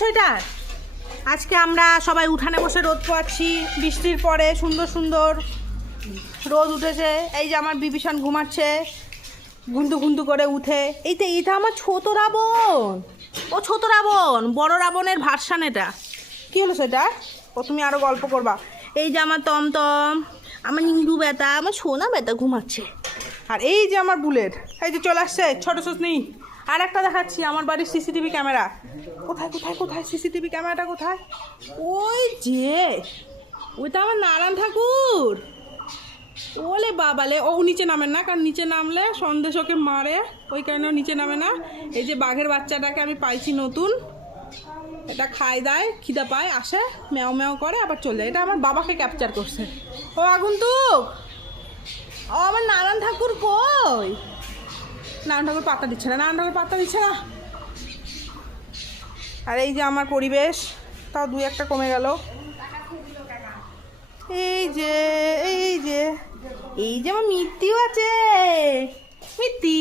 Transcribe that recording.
Sweater. আজকে আমরা সবাই উঠানে বসে রোদ পোয়াচ্ছি, বৃষ্টির পরে সুন্দর সুন্দর রোদ উঠেছে। এই যে আমার বিভীষণ ঘুমাচ্ছে ঘুন্তু ঘুন্তু করে উঠে। এইটা আমার ছোট রাবণ, ও ছোট রাবণ, বড় রাবণের ভার্সান এটা। কী হলো সেটা? ও তুমি আরও গল্প করবা। এই যে আমার টমটম, আমার নিন্দু বেটা, আমার সোনা বেটা ঘুমাচ্ছে। আর এই যে আমার বুলেট, এই যে চলে আসছে ছোটো সুস্নি। আর একটা দেখাচ্ছি, আমার বাড়ির সিসিটিভি ক্যামেরা। কোথায় কোথায় কোথায় সিসিটিভি ক্যামেরাটা কোথায়? ওই যে ওইটা আমার নারায়ণ ঠাকুর। ওলে বাবালে, ও নিচে নামেন না, কারণ নিচে নামলে সন্দেশ ওকে মারে, ওই কারণে নিচে নামে না। এই যে বাঘের বাচ্চাটাকে আমি পাইছি নতুন, এটা খায় দায়, খিদা পায়, আসে ম্যাও ম্যাও করে আবার চলে যায়। এটা আমার বাবাকে ক্যাপচার করছে। ও আগন্তুক, ও আমার নারায়ণ ঠাকুর কই? নারায়ণ ঠাকুর পাত্তা দিচ্ছে না, নারায়ণ ঠাকুর পাত্তা দিচ্ছে না। আর এই যে আমার পরিবেশ, তাও দুই একটা কমে গেল। এই যে এই যে এই যে আমার মিত্তিও আছে, মিত্তি।